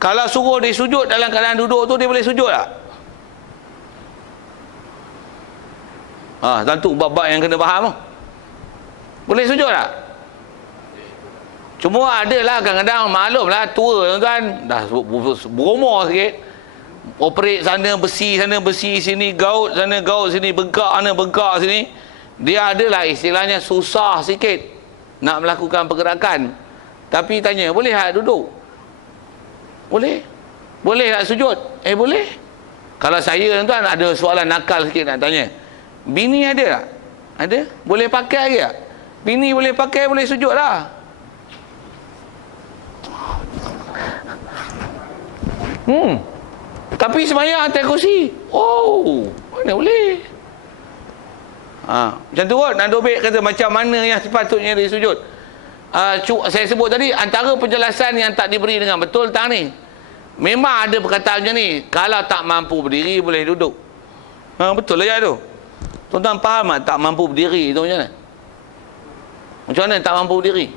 Kalau suruh dia sujud dalam keadaan duduk tu, dia boleh sujud tak? Tentu bab-bab yang kena faham. Boleh sujud tak? Cuma adalah kadang-kadang maklumlah tua tuan-tuan, dah berumur sikit. Operate sana besi, sini gaut, sana gaut, sini bengkak, sana bengkak sini. Dia adalah istilahnya susah sikit nak melakukan pergerakan. Tapi tanya, boleh tak duduk? Boleh. Boleh tak sujud? Boleh. Kalau saya tuan ada soalan nakal sikit nak tanya. Bini ada tak? Ada? Boleh pakai lagi tak? Bini boleh pakai, boleh sujud lah. Tapi semayang atas kursi. Oh, mana boleh? Macam tu kot. Nak dobek kata macam mana yang sepatutnya dia sujud. Saya sebut tadi, antara penjelasan yang tak diberi dengan betul tentang ni. Memang ada perkataan macam ni. Kalau tak mampu berdiri, boleh duduk. Betul lah tu. Tuan-tuan faham tak mampu berdiri tu macam mana? Macam mana tak mampu berdiri?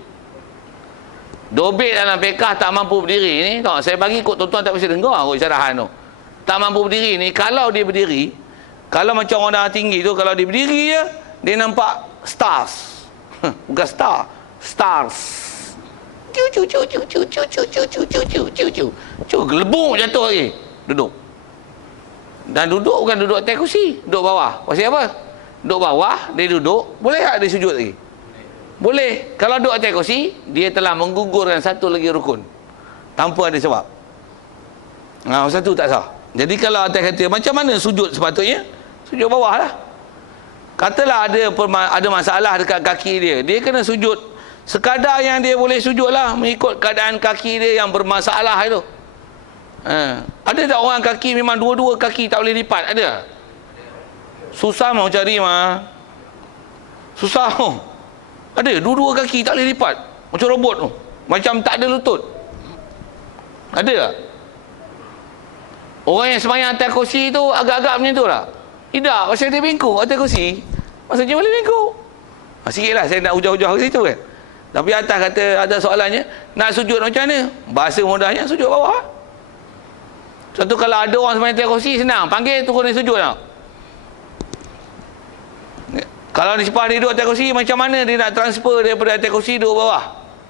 Dobek dalam fiqah tak mampu berdiri ni, tak, saya bagi kot tuan-tuan tak mesti dengar kot syarahan tu. Tak mampu berdiri ni, kalau dia berdiri, kalau macam orang darah tinggi tu, kalau dia berdiri je, dia nampak stars. Bukan star, stars. Gelebuk jatuh lagi. Duduk. Dan duduk bukan duduk atas kursi, duduk bawah. Pasal apa? Duduk bawah, dia duduk, boleh tak dia sujud lagi? Boleh. Kalau duduk atas kursi, dia telah menggugurkan satu lagi rukun tanpa ada sebab. Satu tak sah. Jadi kalau atas kata macam mana sujud sepatutnya? Sujud bawah lah. Katalah ada masalah dekat kaki dia, dia kena sujud sekadar yang dia boleh sujud lah, mengikut keadaan kaki dia yang bermasalah itu. Ada tak orang kaki memang dua-dua kaki tak boleh lipat? Ada? Susah mau cari mah. Susah. Ada dua-dua kaki tak boleh lipat, macam robot tu, macam tak ada lutut. Ada tak? Orang yang sembahyang atas kursi tu agak-agak macam tu lah. Tidak, pasal dia bengkok atas kursi, maksudnya boleh bengkok. Sikit lah saya nak ujah-ujah ke situ kan. Tapi atas kata, ada soalannya, nak sujud macam mana? Bahasa mudahnya sujud bawah. Satu kalau ada orang sembahyang atas kursi, senang, panggil turun dia sujud tak? Kalau dia sepah dia duduk atas kursi, macam mana dia nak transfer daripada atas kursi duduk bawah?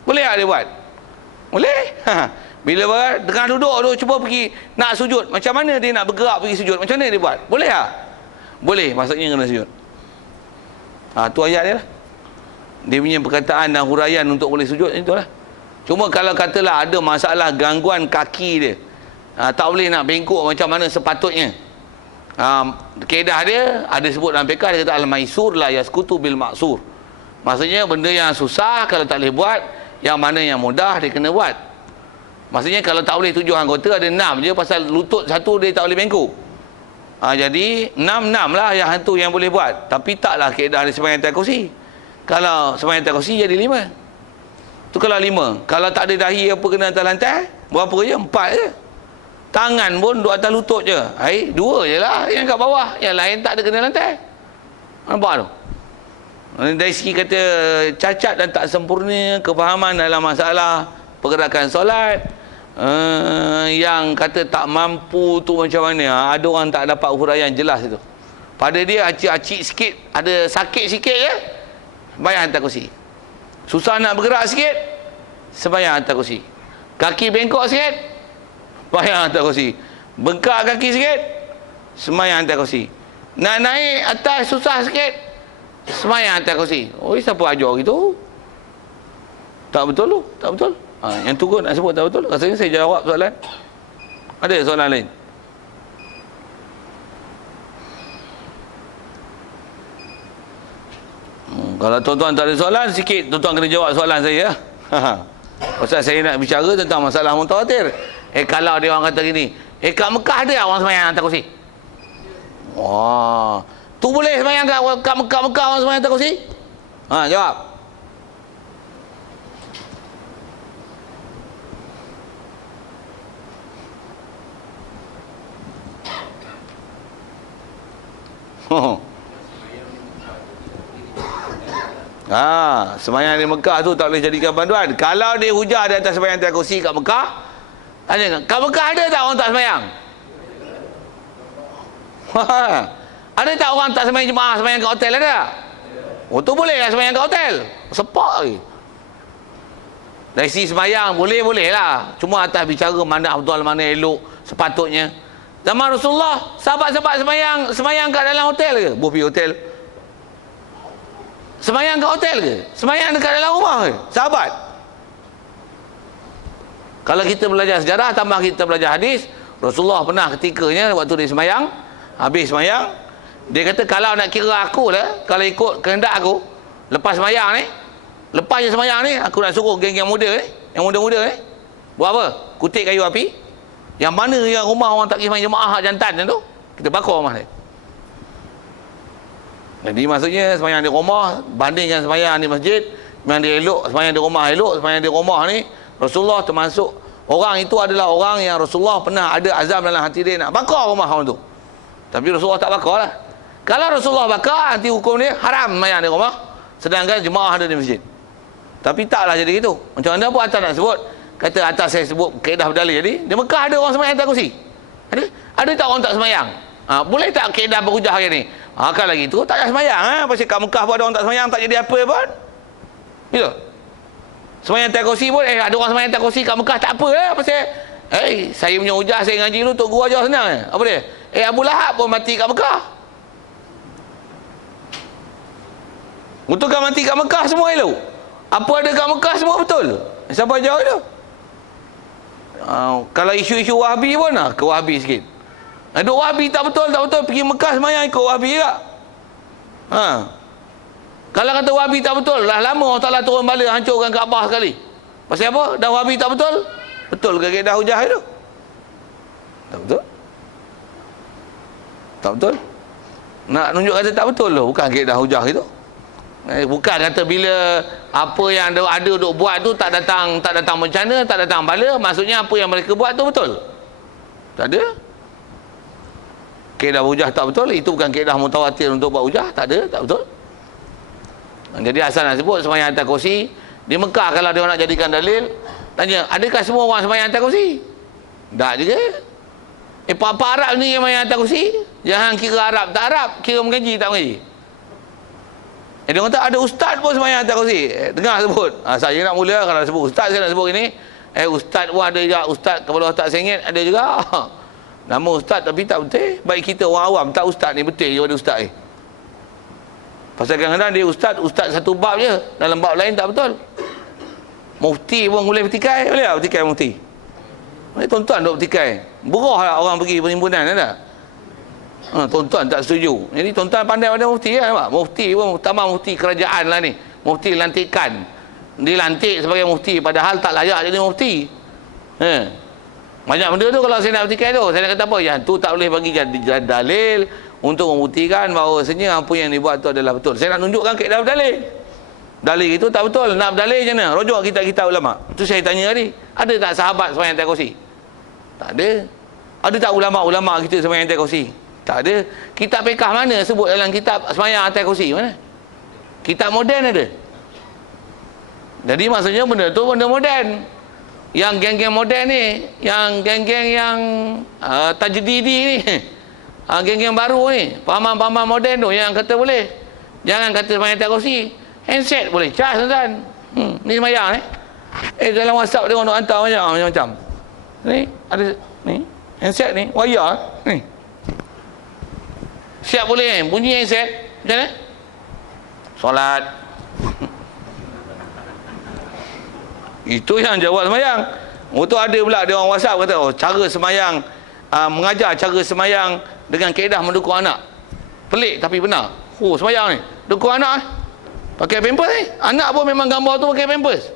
Boleh tak dia buat? Boleh? Bila tengah duduk tu, cuba pergi nak sujud, macam mana dia nak bergerak pergi sujud? Macam mana dia buat? Boleh tak? Boleh, maksudnya kena sujud. Tu ayat dia lah. Dia punya perkataan dan huraian untuk boleh sujud, itulah. Cuma kalau katalah ada masalah gangguan kaki dia, tak boleh nak bengkok macam mana sepatutnya. Kaedah dia ada sebut dalam fiqh, dia kata al-maisur la yaskutu bil maksur. Maksudnya benda yang susah kalau tak boleh buat, yang mana yang mudah dia kena buat. Maksudnya kalau tak boleh 7 anggota, ada 6 je, pasal lutut satu dia tak boleh bengkok. Jadi 6 lah yang hantu yang boleh buat. Tapi taklah kaedah dia sembahyang atas kursi. Kalau sembahyang atas kursi jadi 5. Tu kalau 5. Kalau tak ada dahi apa kena atas lantai, berapa je? 4 je. Tangan pun duduk atas lutut je. 2 je lah yang kat bawah, yang lain tak ada kena lantai. Nampak tu? Dari segi kata cacat dan tak sempurna kefahaman dalam masalah pergerakan solat, yang kata tak mampu tu macam mana, ada orang tak dapat huraian jelas itu. Pada dia acik-acik sikit, ada sakit sikit je, sembahyang atas kursi. Susah nak bergerak sikit, sembahyang atas kursi. Kaki bengkok sikit, sembahyang atas kursi. Bengkak kaki sikit, sembahyang atas kursi. Nak naik atas susah sikit, sembahyang atas kursi. Siapa ajar gitu? Tak betul tu, tak betul. Yang tu kot nak sebut tak betul. Rasanya saya jawab soalan. Ada soalan lain? Kalau tuan-tuan tak ada soalan, sikit tuan-tuan kena jawab soalan saya. Pasal saya nak bicara tentang masalah mutawatir. Kalau dia orang kata gini, kat Mekah ada orang sembahyang atas kursi? Wah, tu boleh sembahyang kat Mekah orang sembahyang atas kursi? Jawab. Sembahyang di Mekah tu tak boleh jadikan panduan. Kalau dia hujah di atas sembahyang atas kursi kat Mekah, tanya, kat Mekah ada tak orang tak sembahyang? Ada tak orang tak sembahyang jemaah, sembahyang kat hotel ada? Tu boleh lah sembahyang kat hotel. Sepak lagi. Dari sisi sembahyang boleh lah. Cuma atas bicara mana afdal, mana elok sepatutnya. Zaman Rasulullah, sahabat-sahabat sembahyang kat dalam hotel ke? Pergi hotel. Sembahyang kat hotel ke? Sembahyang dekat dalam rumah ke? Sahabat. Kalau kita belajar sejarah, tambah kita belajar hadis, Rasulullah pernah ketikanya waktu dia sembahyang, habis sembahyang, dia kata kalau nak kira aku lah, kalau ikut kehendak aku, lepas sembahyang ni, lepas je sembahyang ni, aku nak suruh geng yang muda ni, yang muda-muda ni, buat apa? Kutik kayu api. Yang mana yang rumah orang tak kisah jemaah jantan tu, kita bakar rumah dia. Jadi maksudnya sembahyang di rumah bandingkan sembahyang di masjid, memang dia elok. Sembahyang di rumah elok. Sembahyang di rumah ni, Rasulullah termasuk orang itu adalah orang yang Rasulullah pernah ada azam dalam hati dia nak bakar rumah orang tu. Tapi Rasulullah tak bakar lah. Kalau Rasulullah bakar, nanti hukum dia haram sembahyang di rumah, sedangkan jemaah ada di masjid. Tapi taklah jadi gitu. Macam mana pun atas nak sebut, kata atas saya sebut kaedah berdalil jadi, di Mekah ada orang sembahyang atas kursi? Ada tak orang tak sembahyang? Boleh tak kaedah berhujah hari ni? Kalau lagi tu tak payah sembahyang. Pasal kat Mekah pun ada orang tak sembahyang, tak jadi apa pun. Gitu. Sembahyang atas kursi pun, ada orang sembahyang atas kursi kat Mekah, tak apa lah. Pasal saya punya hujah, saya ngaji dulu, Tok Guru ajar senang. Apa dia? Abu Lahab pun mati kat Mekah. Betul kan mati kat Mekah semua elok? Apa ada kat Mekah semua betul. Siapa jawab tu? Kalau isu-isu Wahabi pun ke Wahabi sikit. Duk Wahabi tak betul, pergi Mekah semayang ikut Wahabi juga. Kalau kata Wahabi tak betul, dah lama Allah Ta'ala turun bala hancurkan Kaabah sekali. Pasal apa? Dah Wahabi tak betul? Betul ke kaedah hujah itu? Tak betul? Tak betul? Nak tunjuk kata tak betul tu, bukan kaedah hujah itu. Bukan kata bila apa yang ada duk buat tu tak datang bencana, tak datang bala, maksudnya apa yang mereka buat tu betul. Tak ada. Kaedah hujah tak betul, itu bukan kaedah mutawatir untuk buat hujah, tak ada, tak betul. Jadi asal nak sebut sembahyang atas kursi di Mekah, kalau dia nak jadikan dalil, tanya, adakah semua orang sembahyang atas kursi? Tak juga. Pak Arab ni yang sembahyang atas kursi. Jangan kira Arab tak Arab, kira mengaji tak mengaji. Dia kata ada ustaz pun sembahyang atas kursi. Dengar sebut. Saya nak mula, kalau sebut ustaz saya nak sebut ini. Ustaz pun ada juga, ustaz kepala otak sengit ada juga. Nama ustaz tapi tak betul. Baik kita orang awam tak ustaz ni betul je ada ustaz ni. Pasal kadang-kadang dia ustaz satu bab je, dalam bab lain tak betul. Mufti pun boleh bertikai, boleh tak bertikai mufti? Tuan-tuan duk bertikai. Berah lah orang pergi perhimpunan ada. Tuan-tuan tak setuju. Jadi tuan-tuan pandai pada mufti kan, nampak? Mufti pun utama mufti kerajaan lah ni. Mufti lantikan. Dilantik sebagai mufti padahal tak layak jadi mufti. Banyak benda tu kalau saya nak bertikai tu, saya nak kata apa? Yang tu tak boleh bagi dalil untuk membuktikan bahawasanya apa yang dibuat tu adalah betul. Saya nak tunjukkan kaedah berdalil. Dalil itu tak betul. Nak berdalil macam mana? Rujuk kitab-kitab ulama. Itu saya tanya tadi. Ada tak sahabat sembahyang atas kursi? Tak ada. Ada tak ulama-ulama kita sembahyang atas kursi? Tak ada. Kitab fiqh mana sebut dalam kitab sembahyang atas kursi? Mana? Kitab moden ada. Jadi maksudnya benda tu benda moden. Yang geng-geng moden ni, yang geng-geng yang tajdidi ni, geng-geng baru ni, pahaman-pahaman moden tu yang kata boleh. Jangan kata sembahyang atas kursi. Handset boleh charge tuan-tuan. Ni sembahyang ni. Dalam WhatsApp dia orang hantar macam-macam. Ni ada ni handset ni wire ni. Siap boleh bunyi handset. Macam mana? Solat. Itu yang jawab sembahyang. Itu ada pula dia orang WhatsApp kata, cara sembahyang, mengajar cara sembahyang dengan kaedah mendukung anak. Pelik tapi benar. Sembahyang ni dukung anak pakai pampers ni. Anak pun memang gambar tu pakai pampers.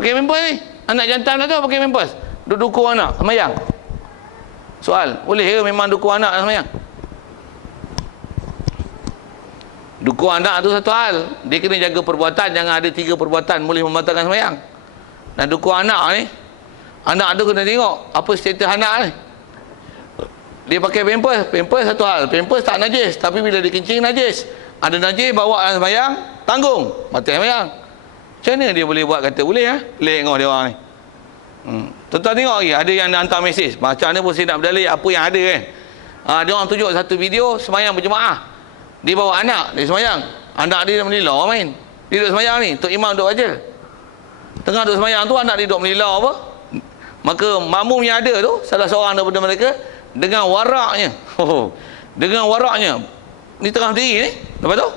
Pakai pampers ni. Anak jantan tu pakai pampers. Dukung anak sembahyang. Soal, boleh ke memang dukung anak sembahyang? Dukung anak tu satu hal. Dia kena jaga perbuatan. Jangan ada 3 perbuatan boleh membatalkan sembahyang. Dan dukung anak ni, anak tu kena tengok apa status anak ni. Dia pakai pampers. Pampers satu hal. Pampers tak najis, tapi bila dia kencing najis. Ada najis bawa dalam sembahyang, tanggung batal sembahyang. Macam mana dia boleh buat kata boleh Pelik tengok dia orang ni. Tuan-tuan tengok lagi, ada yang hantar mesej. Macam mana pun saya nak berdalil apa yang ada kan. Dia orang tunjuk satu video sembahyang berjemaah. Dia bawa anak dia sembahyang. Anak dia melila main. Dia duduk sembahyang ni, Tok Imam duduk baca. Tengah duduk sembahyang tu anak dia duduk melila apa. Maka makmum yang ada tu, salah seorang daripada mereka dengan waraknya. Dengan waraknya. Ni tengah berdiri ni. Lepas tu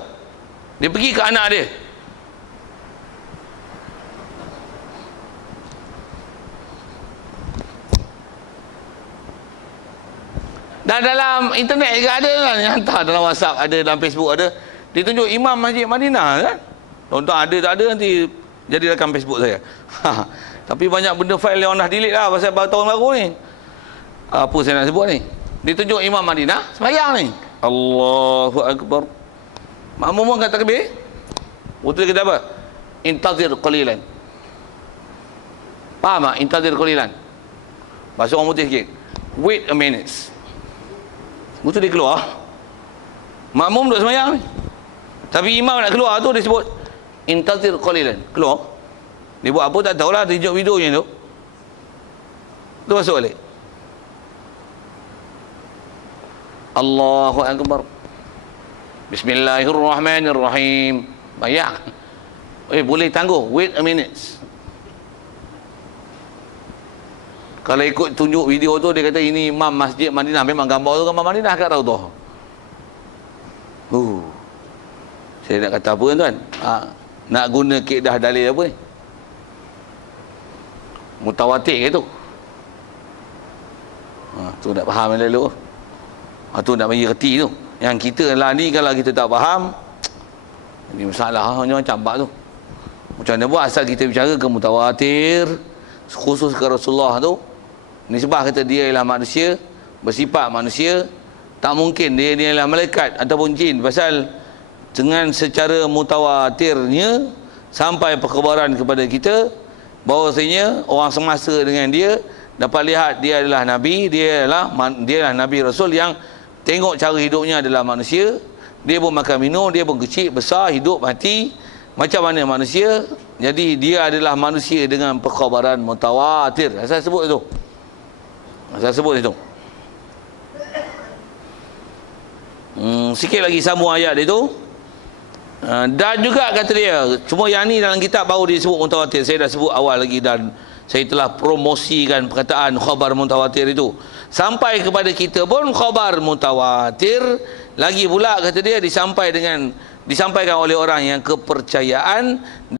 dia pergi ke anak dia. Dan dalam internet juga ada kan, hantar dalam WhatsApp ada, dalam Facebook ada. Dia tunjuk Imam Masjid Madinah kan. Tuan-tuan ada tak ada nanti jadi rakam Facebook saya. Tapi banyak benda file yang dah delete lah pasal tahun baru ni. Apa saya nak sebut ni? Dia tunjuk Imam Madinah sembahyang ni. Allahu Akbar. Makmum kat takbir. Betul kita apa? Intazir qalilan. Faham tak? Intazir qalilan. Bahasa orang putih sikit. Wait a minute. Betul dia keluar. Makmum duduk sembahyang ni. Tapi imam nak keluar tu dia sebut intazir qalilan. Keluar. Dia buat apa tak tahulah, tunjuk videonya tu. Tu masuk balik. Allahu Akbar. Bismillahirrahmanirrahim. Bayang. Boleh tangguh. Wait a minute. Kalau ikut tunjuk video tu, dia kata ini Imam Masjid Madinah. Memang gambar tu gambar Madinah kat Raudhah. Saya nak kata apa tuan? Nak guna kaedah dalil apa ni? Mutawatir ke tu? Tu nak faham dulu. Tu nak bagi reti tu. Yang kita lah ni kalau kita tak faham, ini masalah macam-macam bab tu. Macam mana buat asal kita bicara ke mutawatir khusus ke Rasulullah tu? Nisbah kata dia ialah manusia, bersifat manusia, tak mungkin dia ialah malaikat ataupun jin, pasal dengan secara mutawatirnya sampai perkhabaran kepada kita bahawasanya orang semasa dengan dia dapat lihat dia adalah Nabi, dia adalah Nabi Rasul yang tengok cara hidupnya adalah manusia, dia pun makan minum, dia pun kecil, besar, hidup, mati macam mana manusia. Jadi dia adalah manusia dengan perkhabaran mutawatir. Saya sebut itu. Sikit lagi sambung ayat dia tu. Dan juga kata dia, semua yang ni dalam kitab baru disebut mutawatir. Saya dah sebut awal lagi dan saya telah promosikan perkataan khabar mutawatir itu. Sampai kepada kita pun khabar mutawatir lagi pula kata dia disampaikan oleh orang yang kepercayaan